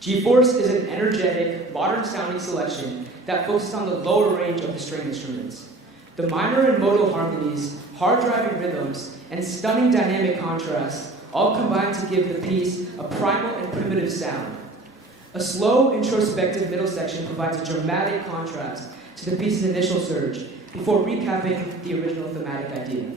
G-Force is an energetic, modern-sounding selection that focuses on the lower range of the string instruments. The minor and modal harmonies, hard-driving rhythms, and stunning dynamic contrasts all combine to give the piece a primal and primitive sound. A slow, introspective middle section provides a dramatic contrast to the piece's initial surge, before recapping the original thematic idea.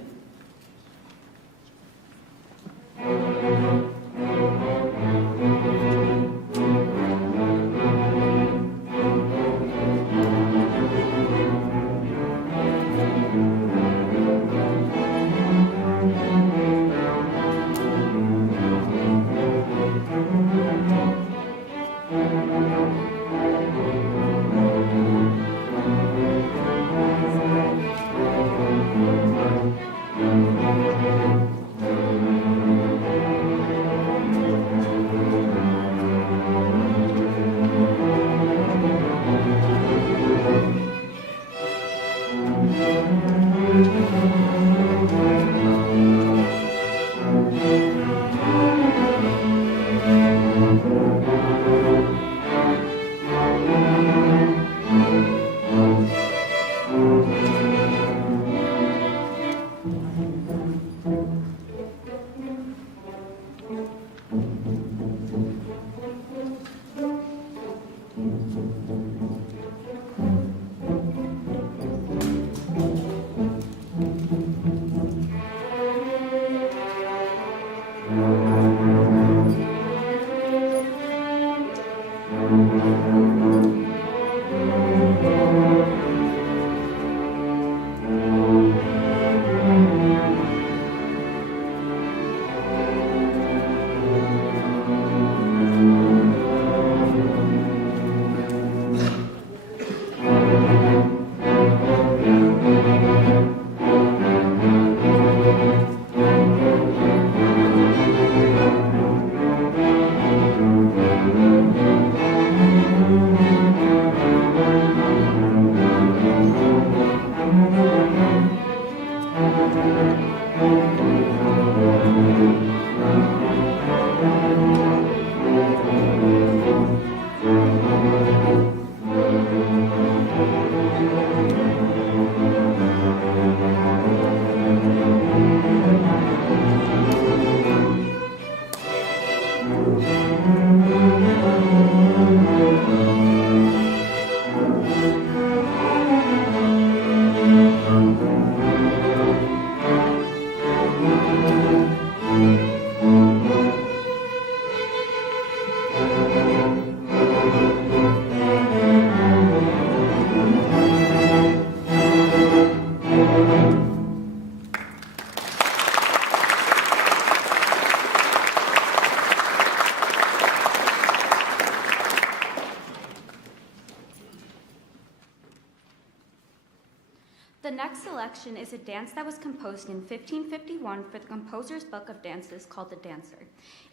The next selection is a dance that was composed in 1551 for the Composer's Book of Dances called The Dancer.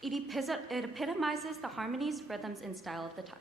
It epitomizes the harmonies, rhythms, and style of the time.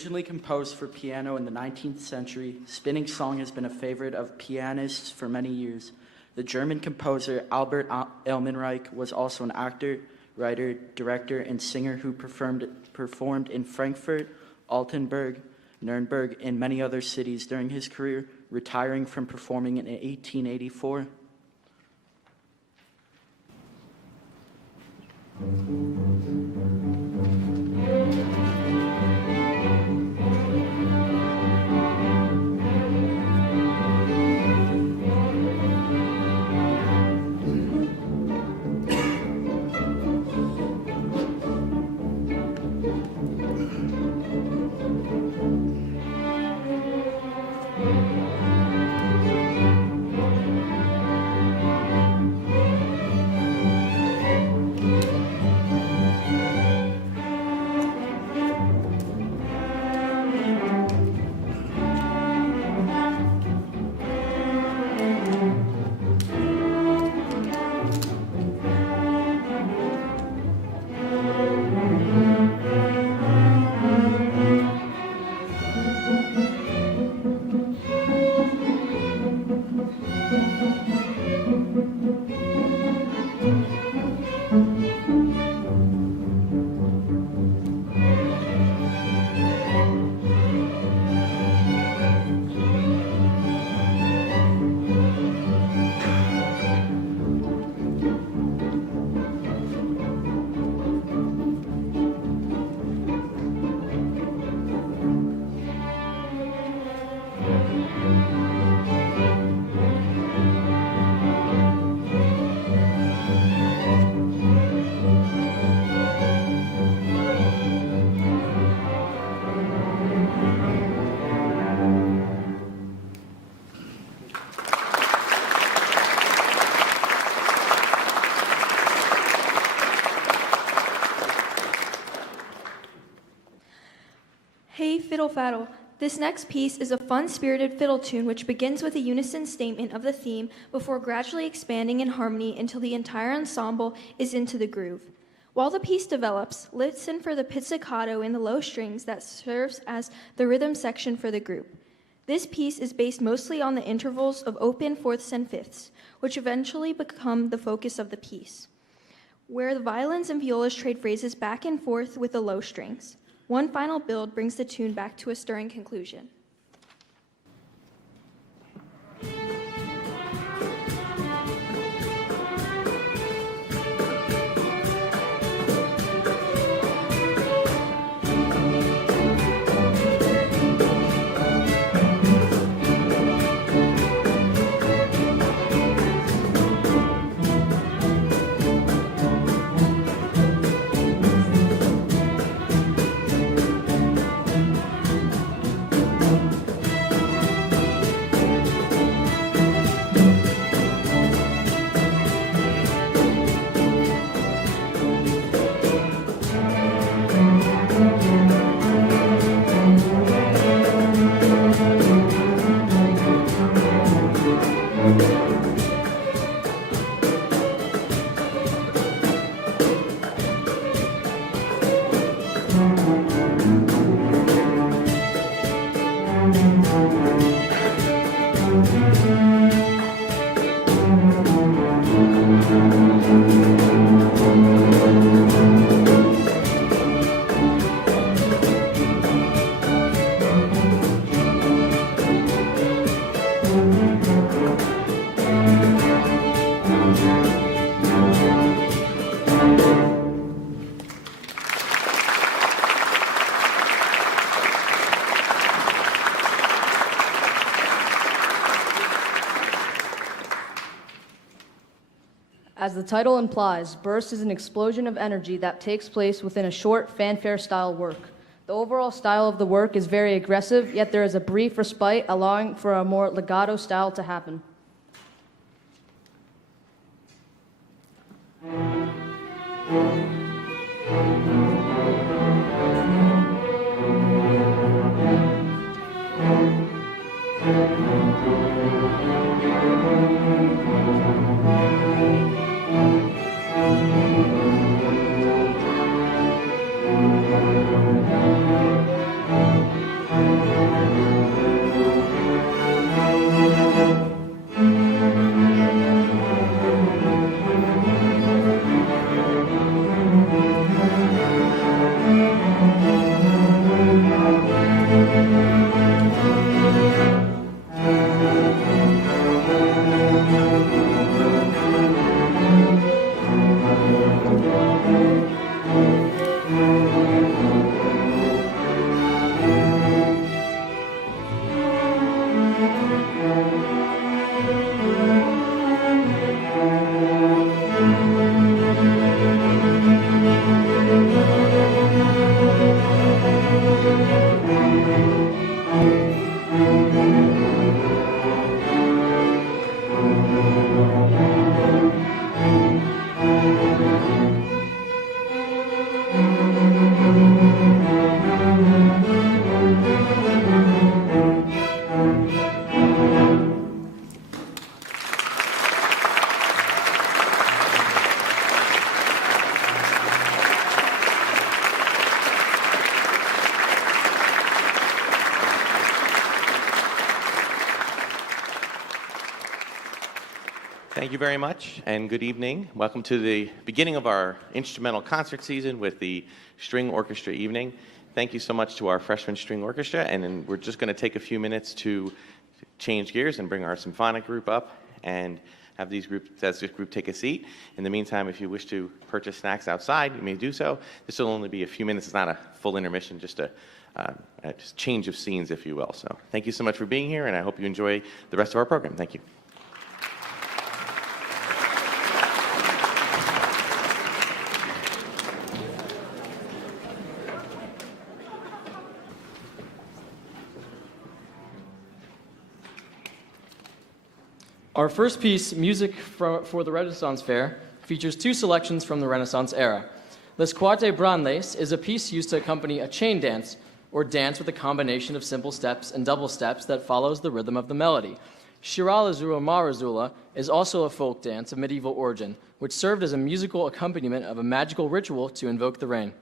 Originally composed for piano in the 19th century, Spinning Song has been a favorite of pianists for many years. The German composer Albert Elmenreich was also an actor, writer, director, and singer who performed in Frankfurt, Altenburg, Nuremberg, and many other cities during his career, retiring from performing in 1884. Hey Fiddle Faddle. This next piece is a fun-spirited fiddle tune which begins with a unison statement of the theme before gradually expanding in harmony until the entire ensemble is into the groove. While the piece develops, listen for the pizzicato in the low strings that serves as the rhythm section for the group. This piece is based mostly on the intervals of open fourths and fifths, which eventually become the focus of the piece, where the violins and violas trade phrases back and forth with the low strings. One final build brings the tune back to a stirring conclusion. As the title implies, burst is an explosion of energy that takes place within a short fanfare-style work. The overall style of the work is very aggressive, yet there is a brief respite allowing for a more legato style to happen. Thank you very much, and good evening. Welcome to the beginning of our instrumental concert season with the String Orchestra Evening. Thank you so much to our freshman string orchestra, and then we're just going to take a few minutes to change gears and bring our symphonic group up and have this group take a seat. In the meantime, if you wish to purchase snacks outside, you may do so. This will only be a few minutes. It's not a full intermission, just a just change of scenes, if you will. So thank you so much for being here, and I hope you enjoy the rest of our program. Thank you. Our first piece, Music for the Renaissance Fair, features two selections from the Renaissance era. Les Quatre Branles is a piece used to accompany a chain dance, or dance with a combination of simple steps and double steps that follows the rhythm of the melody. Shiralazula Marazula is also a folk dance of medieval origin, which served as a musical accompaniment of a magical ritual to invoke the rain.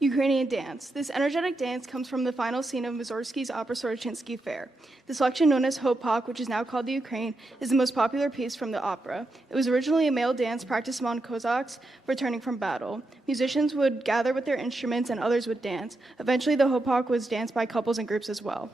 Ukrainian dance. This energetic dance comes from the final scene of Mussorgsky's opera Sorochinsky Fair. The selection known as Hopok, which is now called the Ukraine, is the most popular piece from the opera. It was originally a male dance practiced among Cossacks returning from battle. Musicians would gather with their instruments and others would dance. Eventually, the Hopok was danced by couples and groups as well.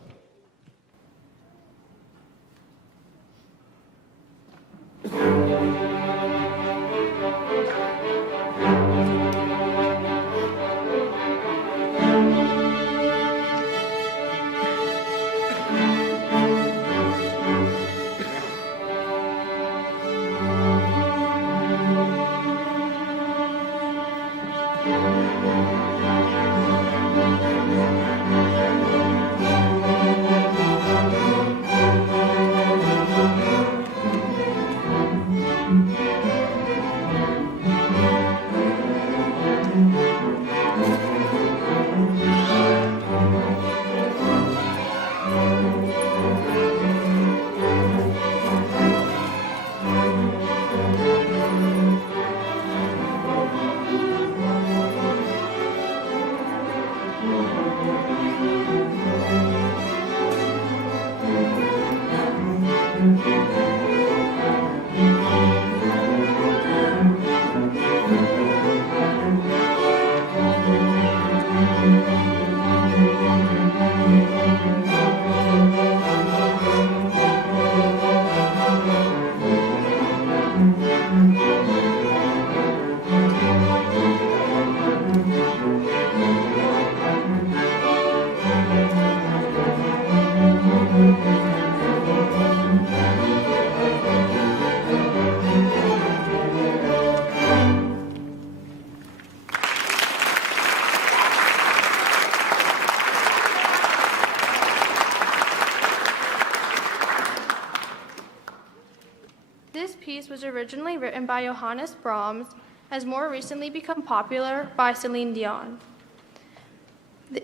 piece was originally written by Johannes Brahms, has more recently become popular by Celine Dion.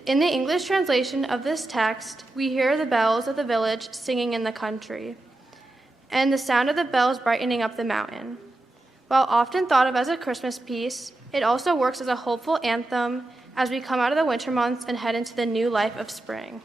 In the English translation of this text, we hear the bells of the village singing in the country, and the sound of the bells brightening up the mountain. While often thought of as a Christmas piece, it also works as a hopeful anthem as we come out of the winter months and head into the new life of spring.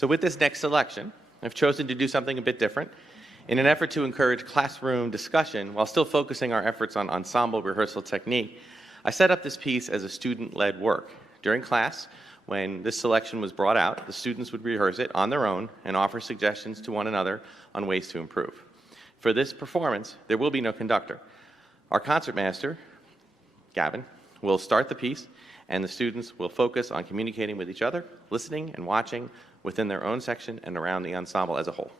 So with this next selection, I've chosen to do something a bit different. In an effort to encourage classroom discussion while still focusing our efforts on ensemble rehearsal technique, I set up this piece as a student-led work. During class, when this selection was brought out, the students would rehearse it on their own and offer suggestions to one another on ways to improve. For this performance, there will be no conductor. Our concertmaster, Gavin, will start the piece, and the students will focus on communicating with each other, listening and watching within their own section and around the ensemble as a whole.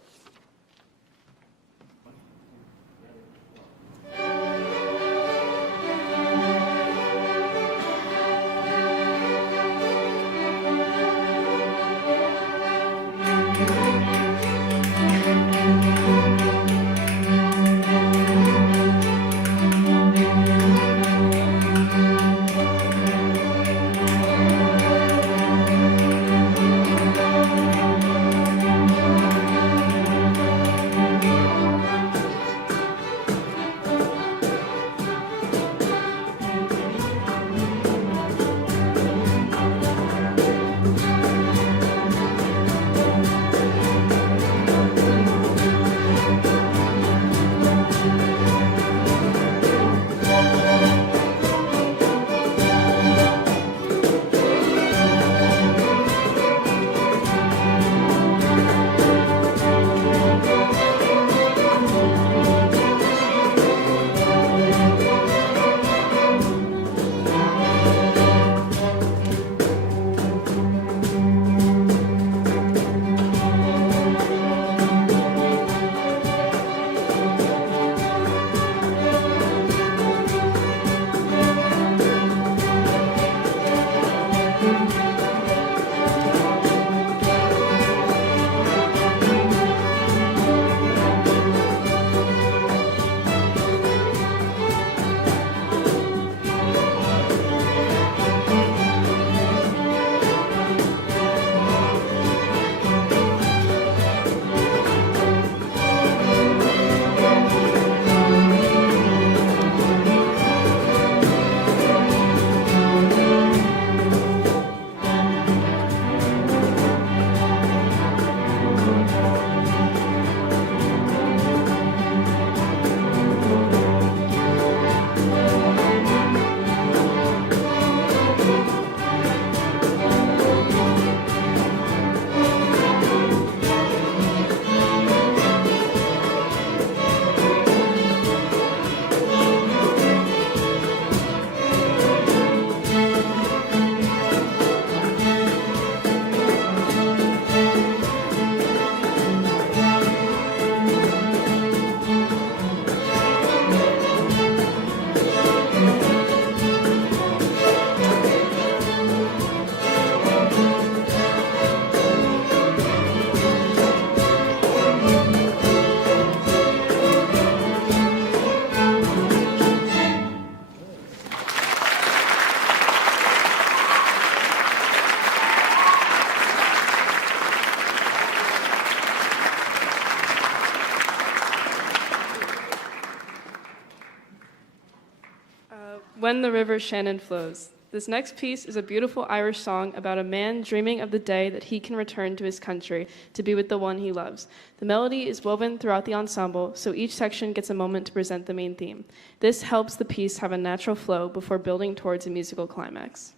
When the River Shannon Flows. This next piece is a beautiful Irish song about a man dreaming of the day that he can return to his country to be with the one he loves. The melody is woven throughout the ensemble, so each section gets a moment to present the main theme. This helps the piece have a natural flow before building towards a musical climax.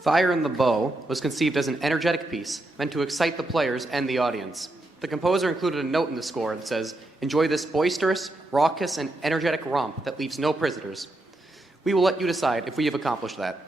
Fire in the Bow was conceived as an energetic piece meant to excite the players and the audience. The composer included a note in the score that says, "Enjoy this boisterous, raucous, and energetic romp that leaves no prisoners." We will let you decide if we have accomplished that.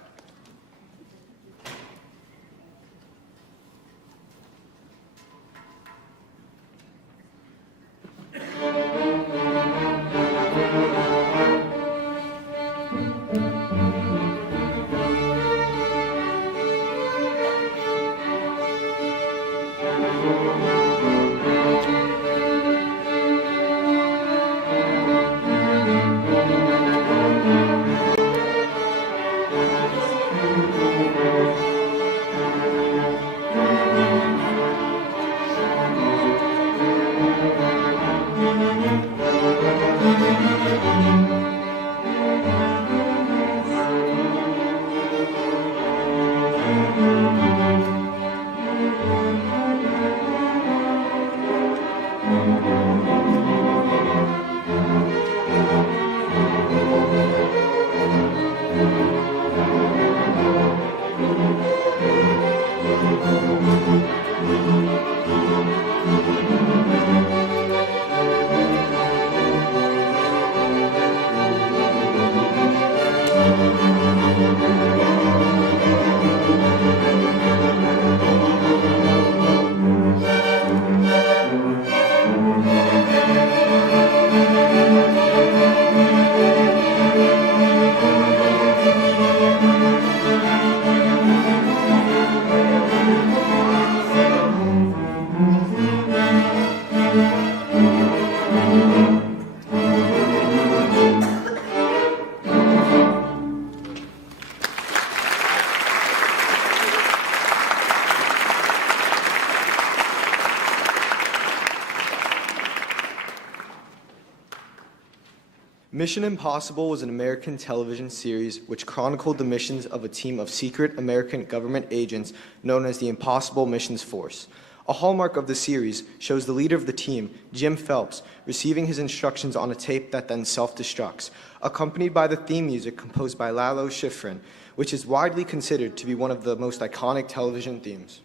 Mission Impossible was an American television series which chronicled the missions of a team of secret American government agents known as the Impossible Missions Force. A hallmark of the series shows the leader of the team, Jim Phelps, receiving his instructions on a tape that then self-destructs, accompanied by the theme music composed by Lalo Schifrin, which is widely considered to be one of the most iconic television themes.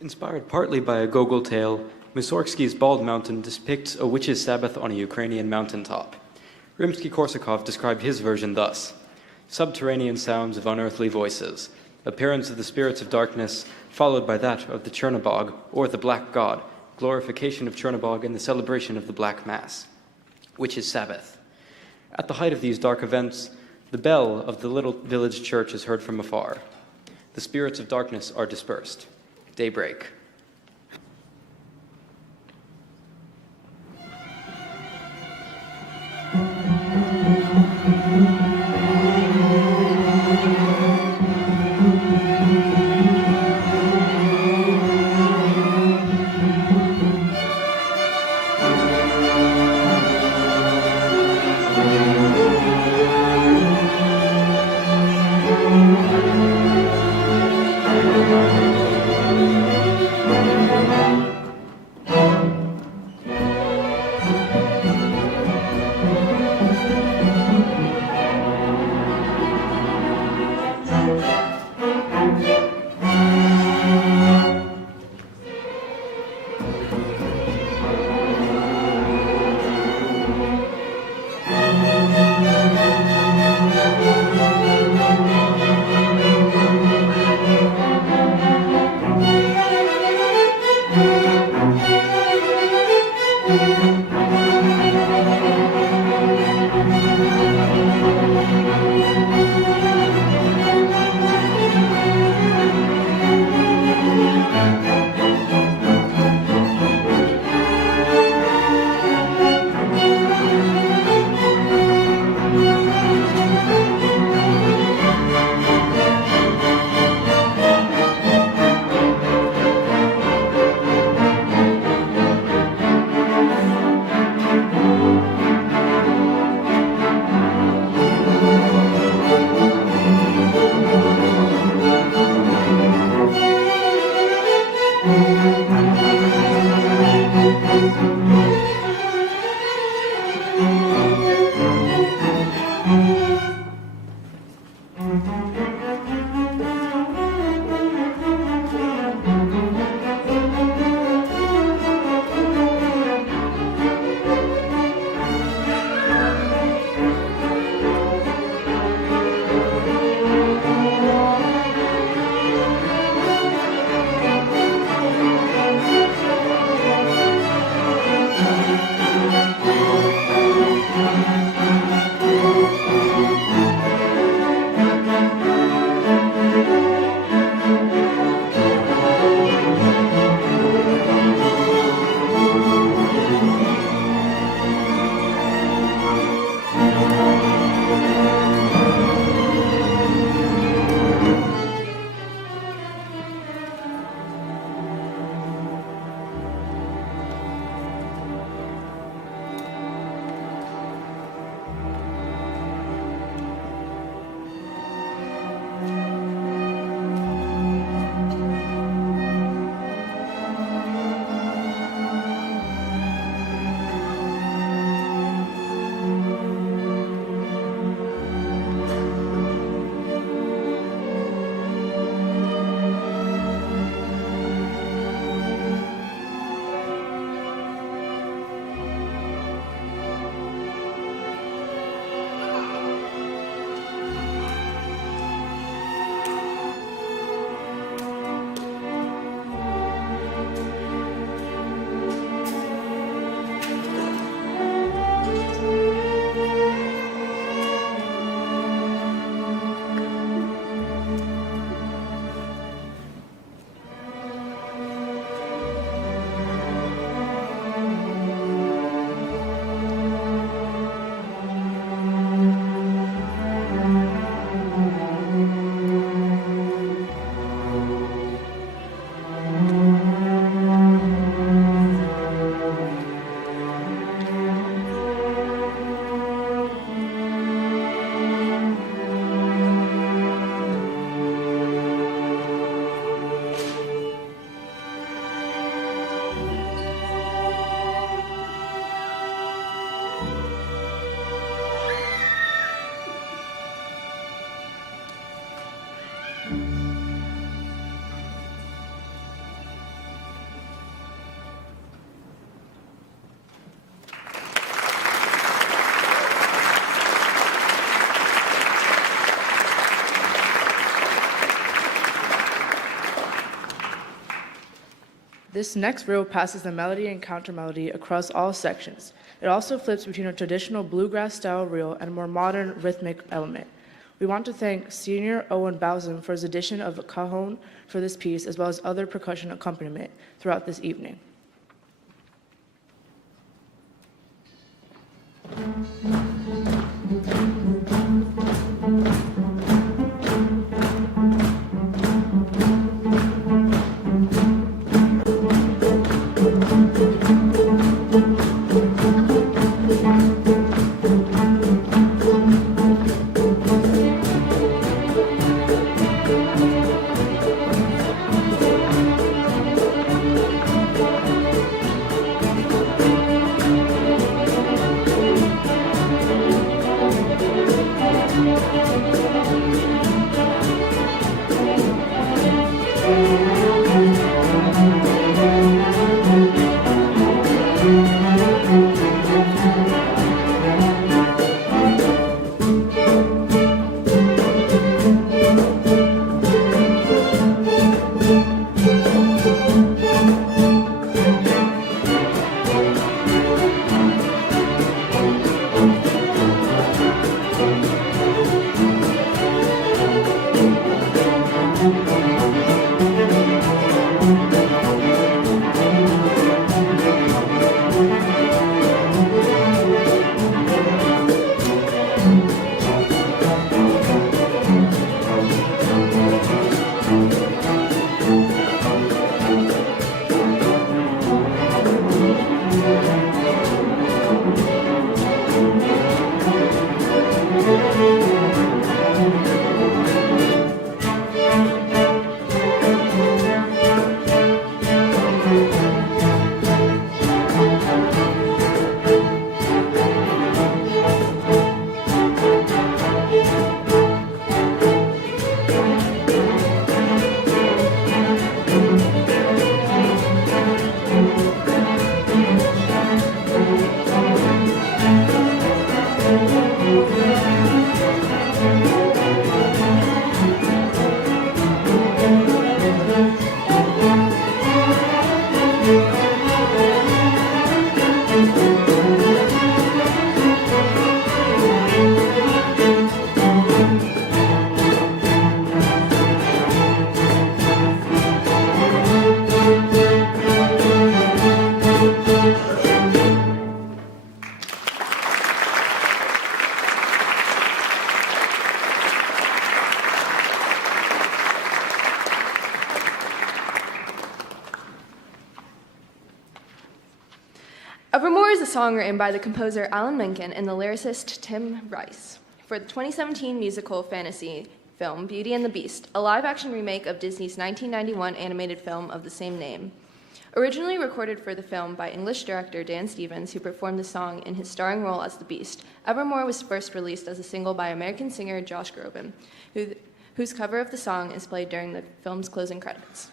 Inspired partly by a Gogol tale, Mussorgsky's Bald Mountain depicts a witch's Sabbath on a Ukrainian mountaintop. Rimsky-Korsakov described his version thus: subterranean sounds of unearthly voices, appearance of the spirits of darkness, followed by that of the Chernobog, or the Black God, glorification of Chernobog and the celebration of the Black Mass, witch's Sabbath. At the height of these dark events, the bell of the little village church is heard from afar. The spirits of darkness are dispersed. Daybreak. This next reel passes the melody and counter melody across all sections. It also flips between a traditional bluegrass style reel and a more modern rhythmic element. We want to thank Senior Owen Bowsam for his addition of a cajon for this piece, as well as other percussion accompaniment throughout this evening. Evermore is a song written by the composer Alan Menken and the lyricist Tim Rice for the 2017 musical fantasy film Beauty and the Beast, a live-action remake of Disney's 1991 animated film of the same name. Originally recorded for the film by English director Dan Stevens, who performed the song in his starring role as the Beast, Evermore was first released as a single by American singer Josh Groban, whose cover of the song is played during the film's closing credits.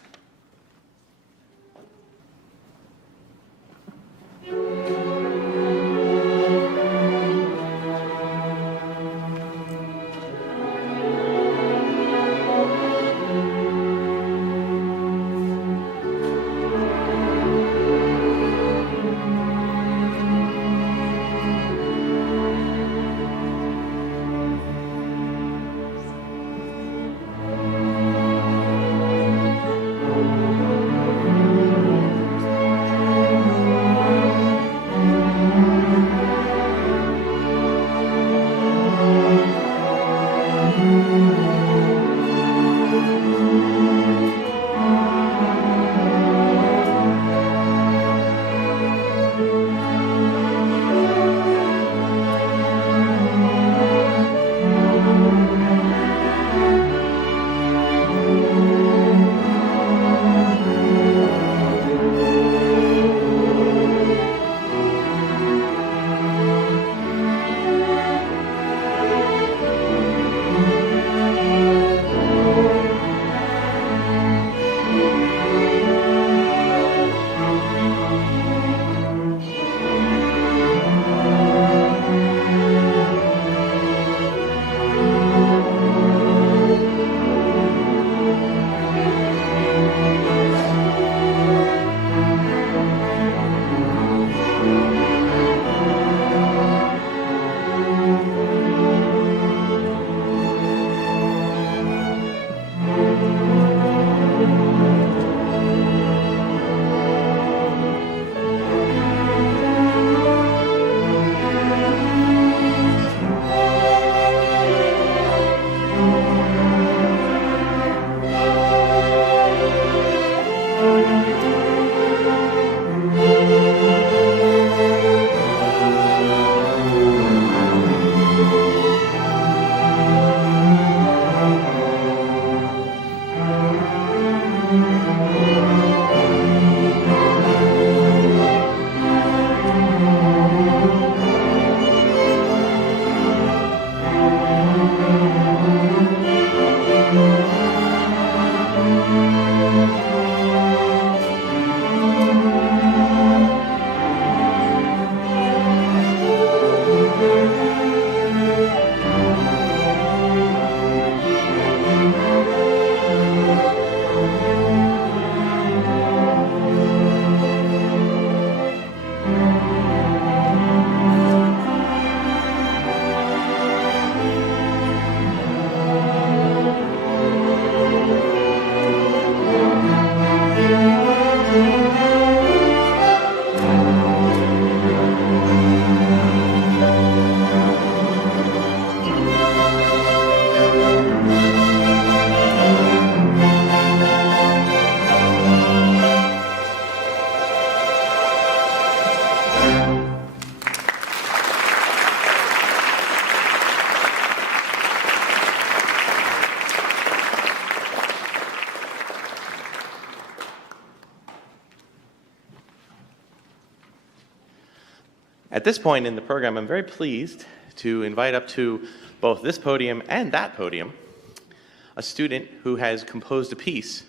At this point in the program, I'm very pleased to invite up to both this podium and that podium a student who has composed a piece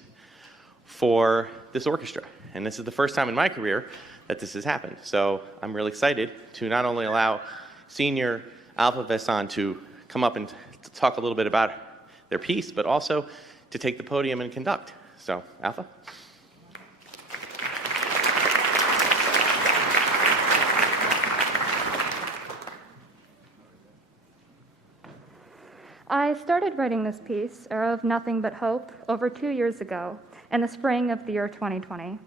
for this orchestra. And this is the first time in my career that this has happened. So I'm really excited to not only allow senior Alpha Vesson to come up and talk a little bit about their piece, but also to take the podium and conduct. So, Alpha? I started writing this piece, Era of Nothing But Hope, over 2 years ago, in the spring of the year 2020.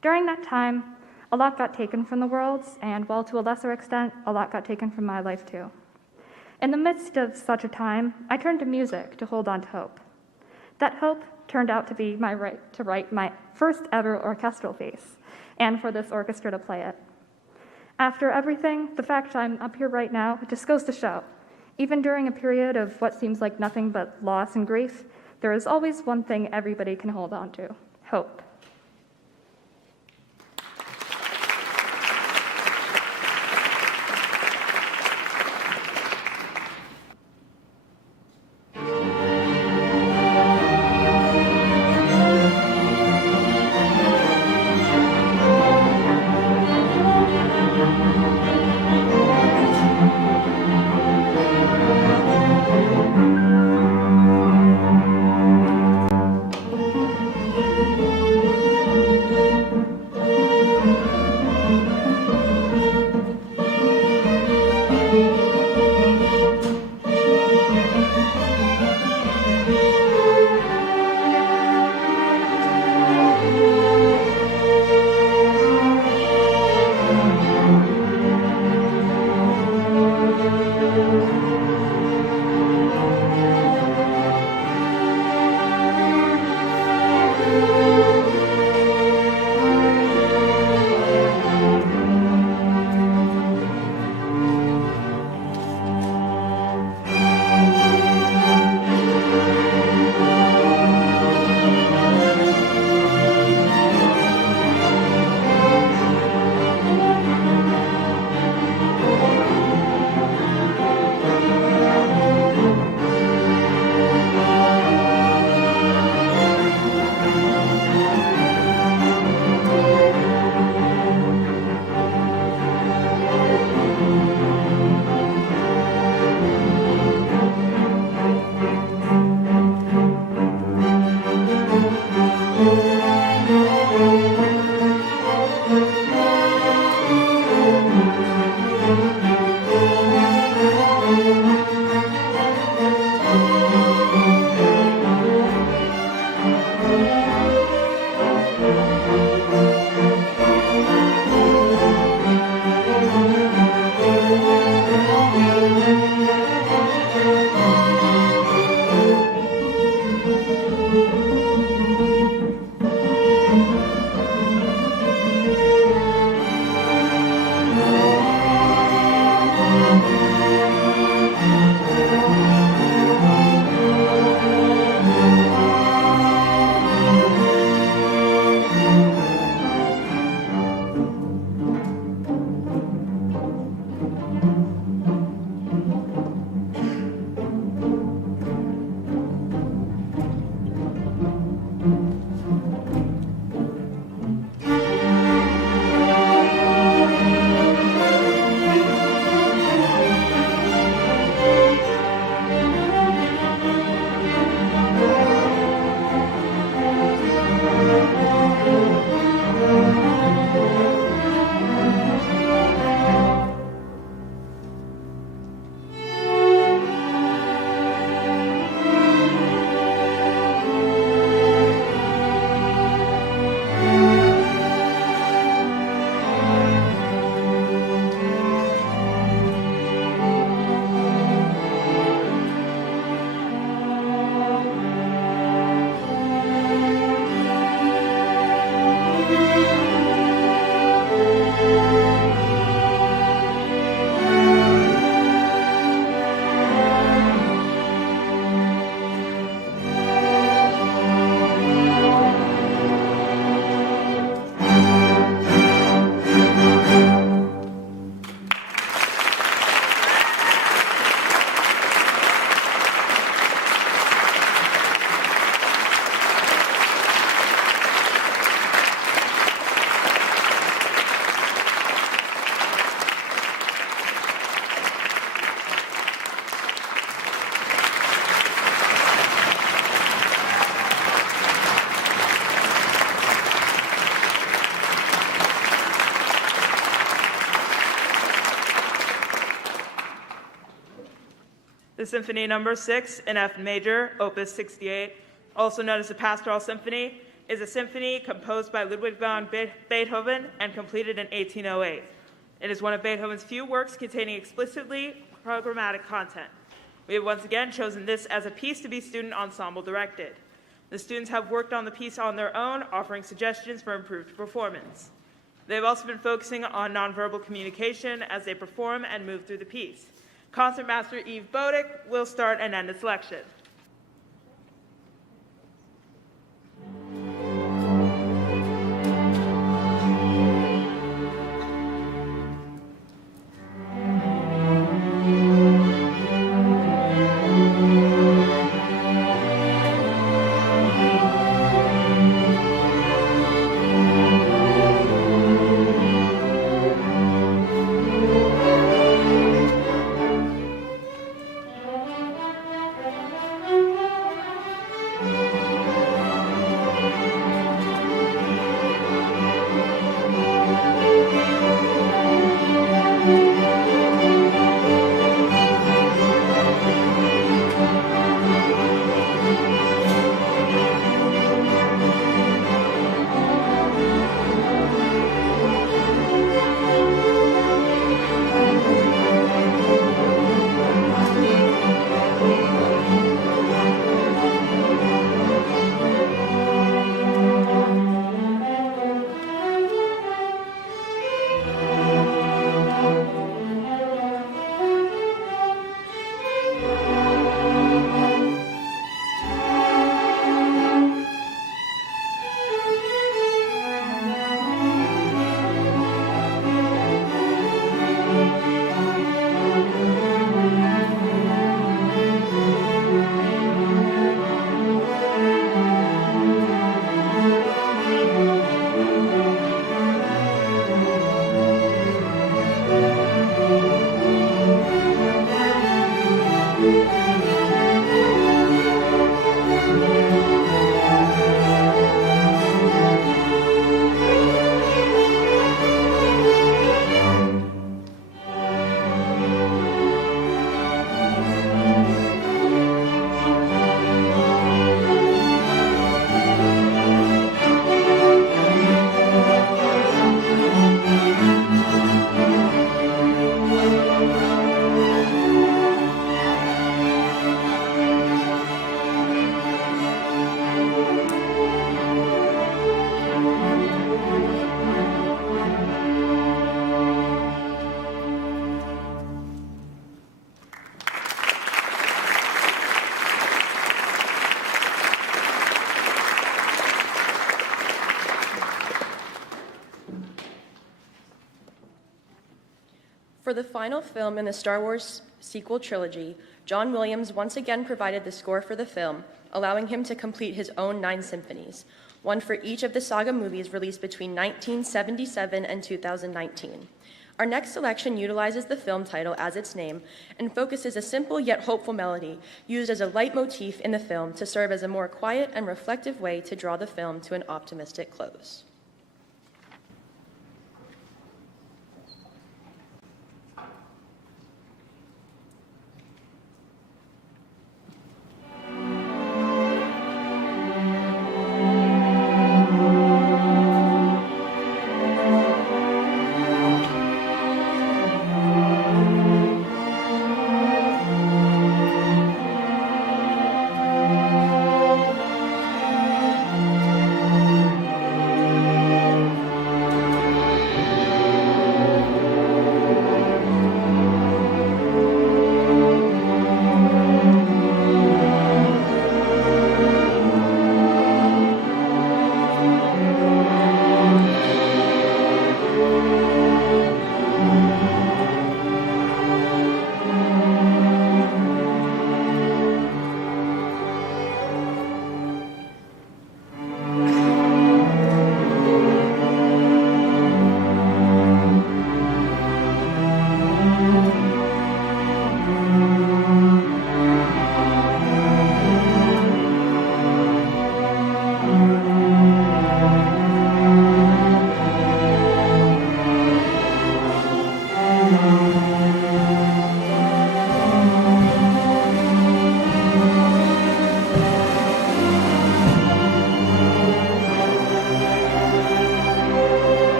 During that time, a lot got taken from the world, and while to a lesser extent, a lot got taken from my life too. In the midst of such a time, I turned to music to hold on to hope. That hope turned out to be my right to write my first ever orchestral piece, and for this orchestra to play it. After everything, the fact I'm up here right now just goes to show, even during a period of what seems like nothing but loss and grief, there is always one thing everybody can hold on to: hope. The Symphony Number 6 in F major, Opus 68, also known as the Pastoral Symphony, is a symphony composed by Ludwig van Beethoven and completed in 1808. It is one of Beethoven's few works containing explicitly programmatic content. We have once again chosen this as a piece to be student ensemble directed. The students have worked on the piece on their own, offering suggestions for improved performance. They've also been focusing on nonverbal communication as they perform and move through the piece. Concertmaster Yves Bodick will start and end the selection. For the final film in the Star Wars sequel trilogy, John Williams once again provided the score for the film, allowing him to complete his own 9 symphonies, one for each of the saga movies released between 1977 and 2019. Our next selection utilizes the film title as its name and focuses a simple yet hopeful melody used as a leitmotif in the film to serve as a more quiet and reflective way to draw the film to an optimistic close.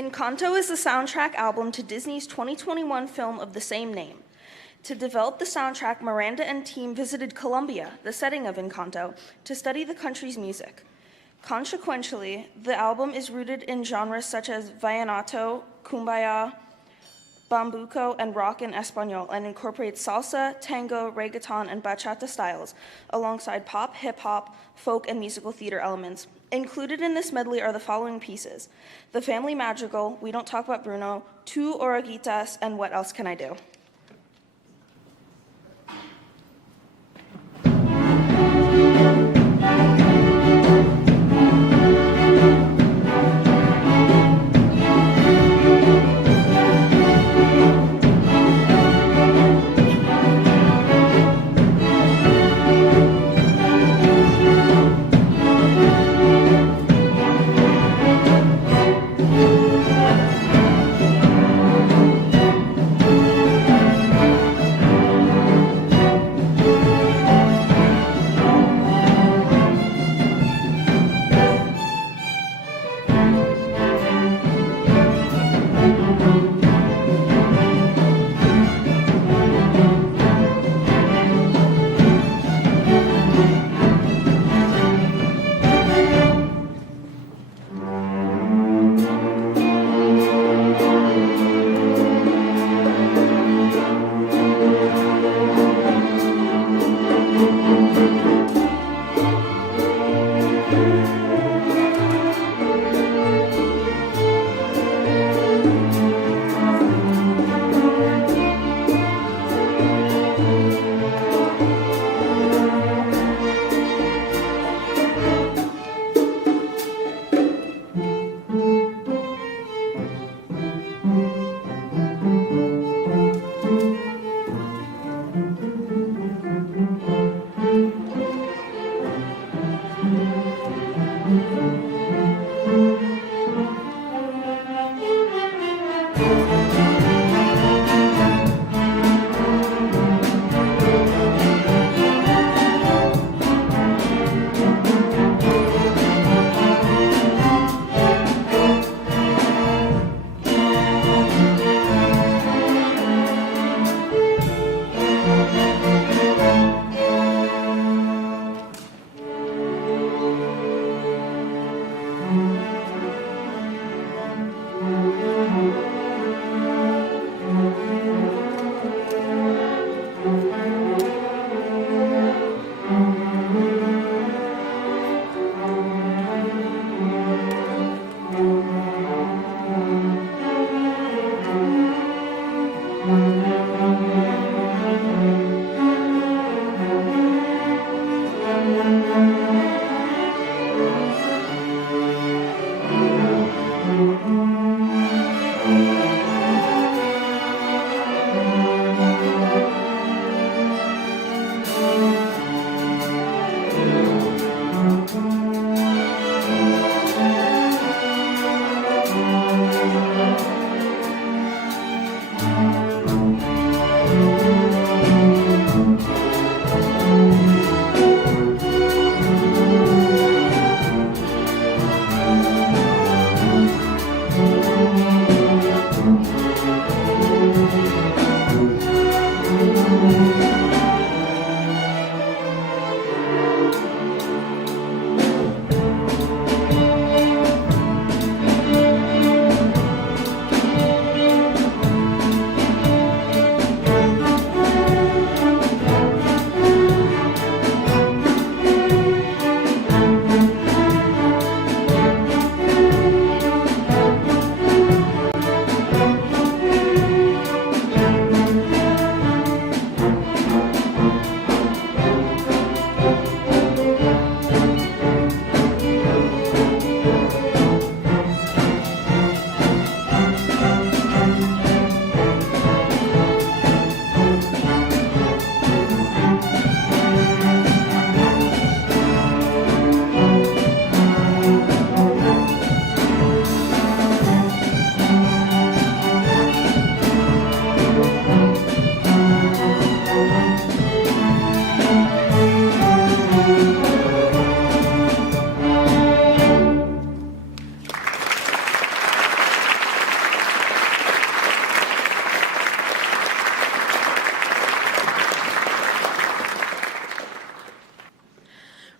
Encanto is the soundtrack album to Disney's 2021 film of the same name. To develop the soundtrack, Miranda and team visited Colombia, the setting of Encanto, to study the country's music. Consequentially, the album is rooted in genres such as vallenato, cumbia, bambuco, and rock in Espanol, and incorporates salsa, tango, reggaeton, and bachata styles, alongside pop, hip-hop, folk, and musical theater elements. Included in this medley are the following pieces: The Family Madrigal, We Don't Talk About Bruno, Two Oruguitas, and What Else Can I Do?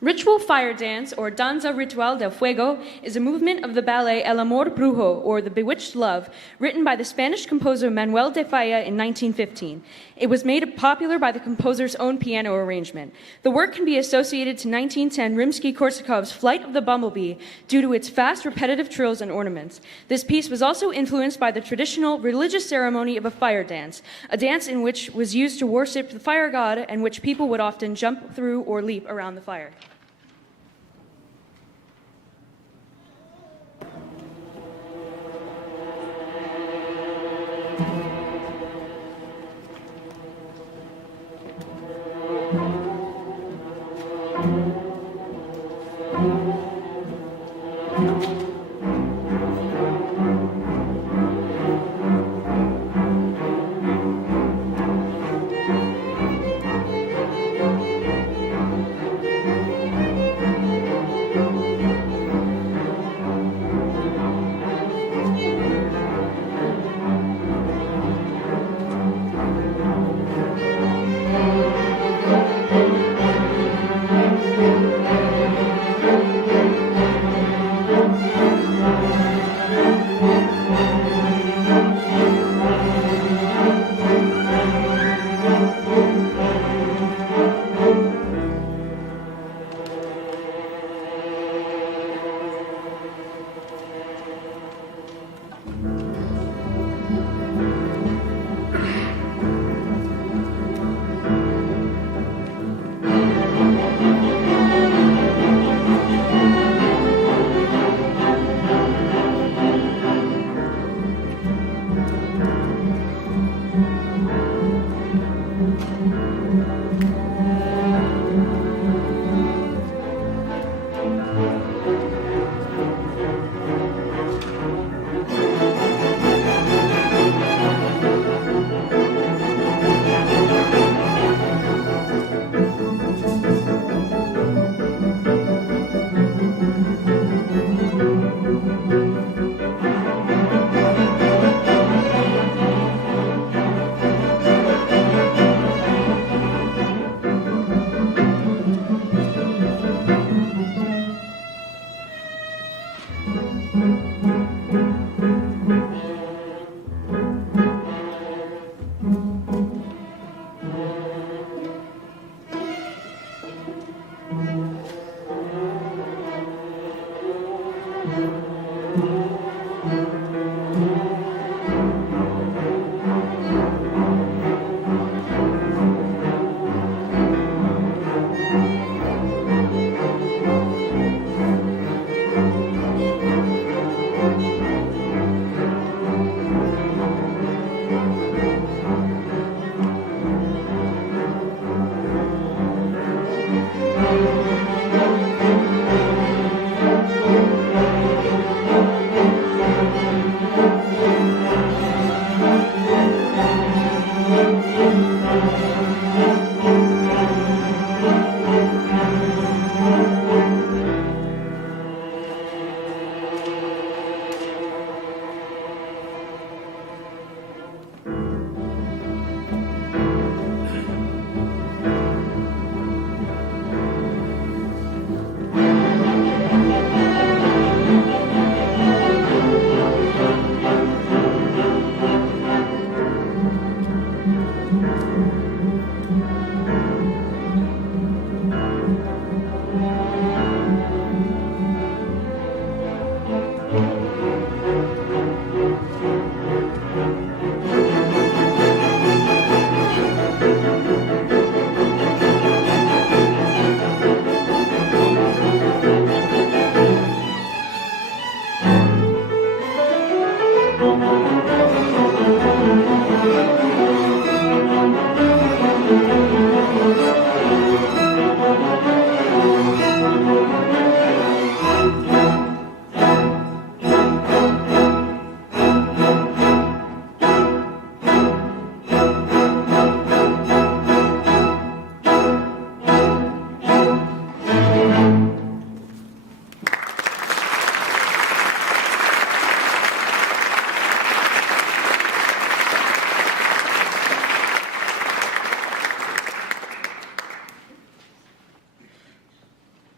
Ritual fire dance, or danza ritual del fuego, is a movement of the ballet El Amor Brujo, or The Bewitched Love, written by the Spanish composer Manuel de Falla in 1915. It was made popular by the composer's own piano arrangement. The work can be associated to 1910 Rimsky-Korsakov's Flight of the Bumblebee due to its fast, repetitive trills and ornaments. This piece was also influenced by the traditional religious ceremony of a fire dance, a dance in which was used to worship the fire god and which people would often jump through or leap around the fire.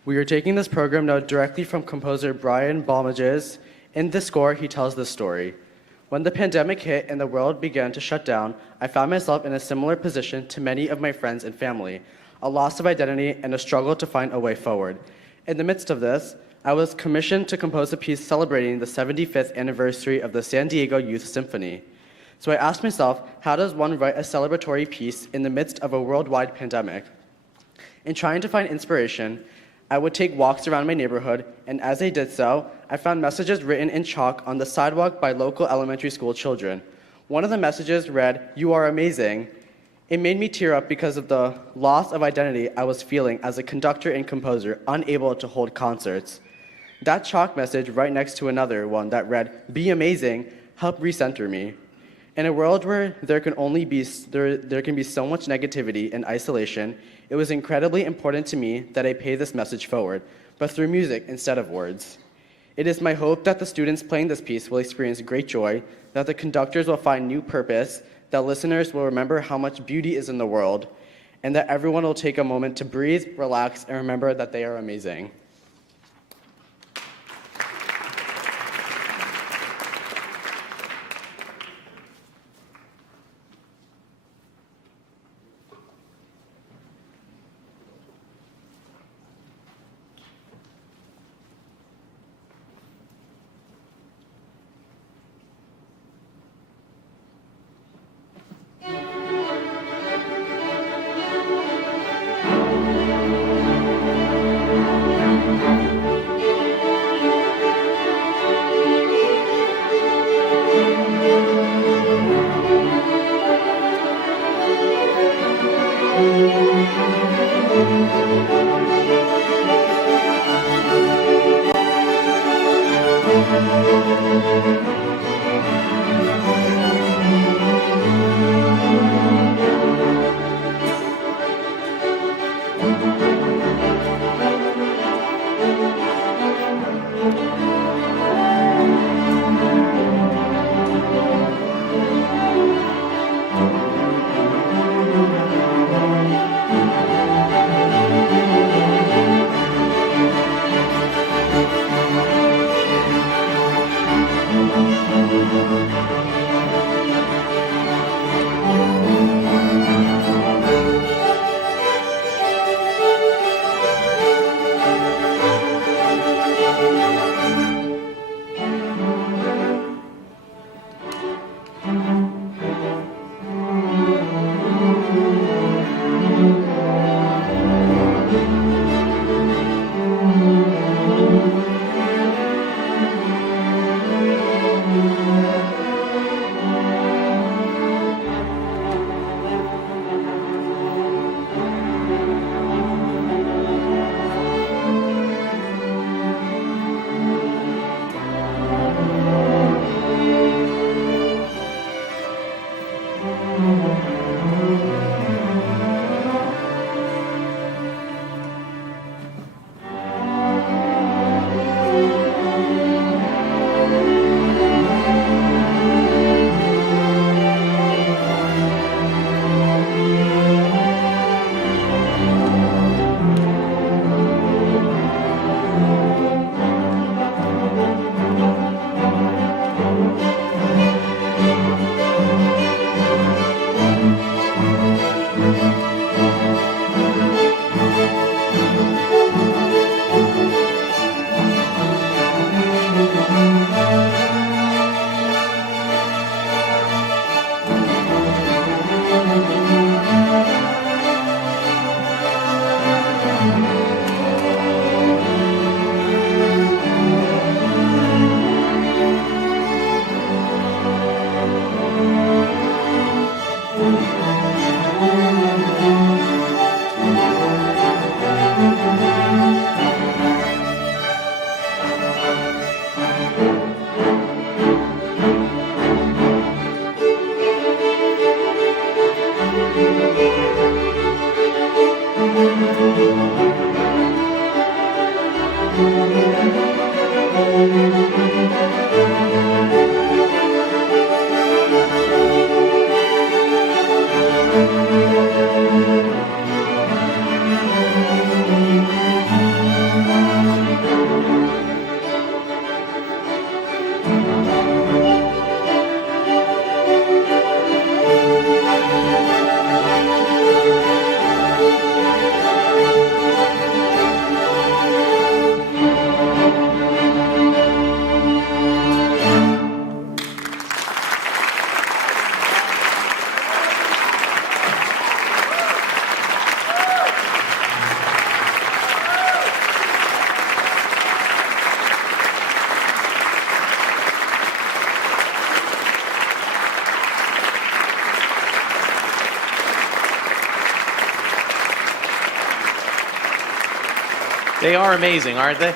We are taking this program note directly from composer Brian Balmages. In the score, he tells this story. When the pandemic hit and the world began to shut down, I found myself in a similar position to many of my friends and family, a loss of identity and a struggle to find a way forward. In the midst of this, I was commissioned to compose a piece celebrating the 75th anniversary of the San Diego Youth Symphony. So I asked myself, how does one write a celebratory piece in the midst of a worldwide pandemic? In trying to find inspiration, I would take walks around my neighborhood, and as I did so, I found messages written in chalk on the sidewalk by local elementary school children. One of the messages read, "You are amazing." It made me tear up because of the loss of identity I was feeling as a conductor and composer, unable to hold concerts. That chalk message right next to another one that read, "Be amazing," helped recenter me. In a world where there can be so much negativity and isolation, it was incredibly important to me that I pay this message forward, but through music instead of words. It is my hope that the students playing this piece will experience great joy, that the conductors will find new purpose, that listeners will remember how much beauty is in the world, and that everyone will take a moment to breathe, relax, and remember that they are amazing. They are amazing, aren't they?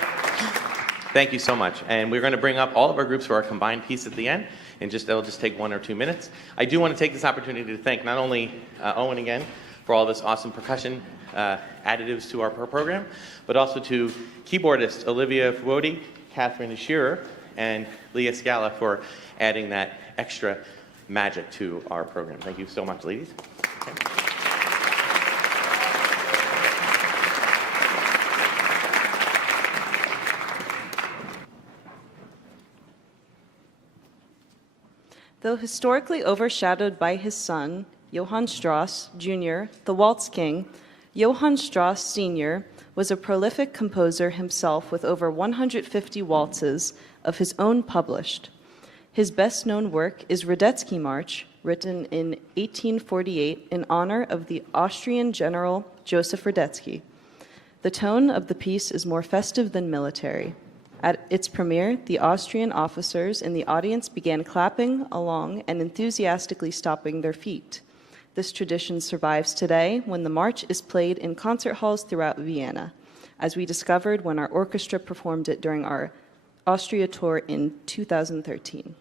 Thank you so much. And we're going to bring up all of our groups for our combined piece at the end. And it'll just take 1 or 2 minutes. I do want to take this opportunity to thank not only Owen again for all this awesome percussion additives to our program, but also to keyboardists Olivia Fuodi, Catherine Shearer, and Leah Scala for adding that extra magic to our program. Thank you so much, ladies. Okay. Though historically overshadowed by his son, Johann Strauss, Jr., the Waltz King, Johann Strauss, Sr. was a prolific composer himself with over 150 waltzes of his own published. His best-known work is Radetzky March, written in 1848 in honor of the Austrian general Joseph Radetzky. The tone of the piece is more festive than military. At its premiere, the Austrian officers in the audience began clapping along and enthusiastically stomping their feet. This tradition survives today when the march is played in concert halls throughout Vienna, as we discovered when our orchestra performed it during our Austria tour in 2013.